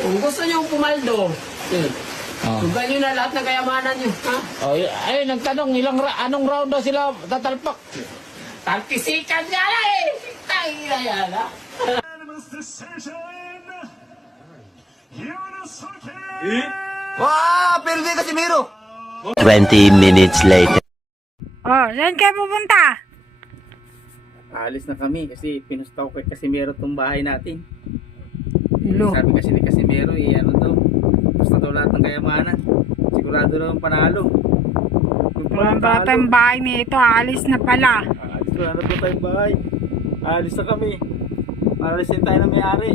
Kung gusto niyo pumaldo, sugal niyo na lahat ng kayamanan niyo. Ha? Oh, ayun, nagtanong, anong round daw sila tatalpak? Tantisikan niya na eh! Tayo na yan ha? Wah, perde Casimiro. 20 minutes later. Oh, saan kayo pupunta? Alis na kami kasi pinusta ko kay Casimiro tong bahay natin. Lo. Sabi kasi ni Casimiro, ano daw, basta daw lahat ng kayamanan. Sigurado daw ang panalo. Walang ba tayong bahay nito? Alis na pala. Alis na po tayong bahay. Alis na kami. Alisin tayo na may-ari.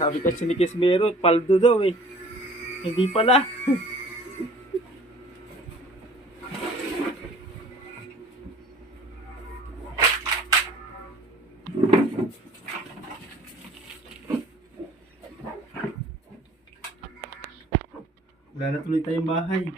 Sabi kasi ni Casimiro, paldo daw eh. Hindi pala. Wala na tuloy tayong bahay.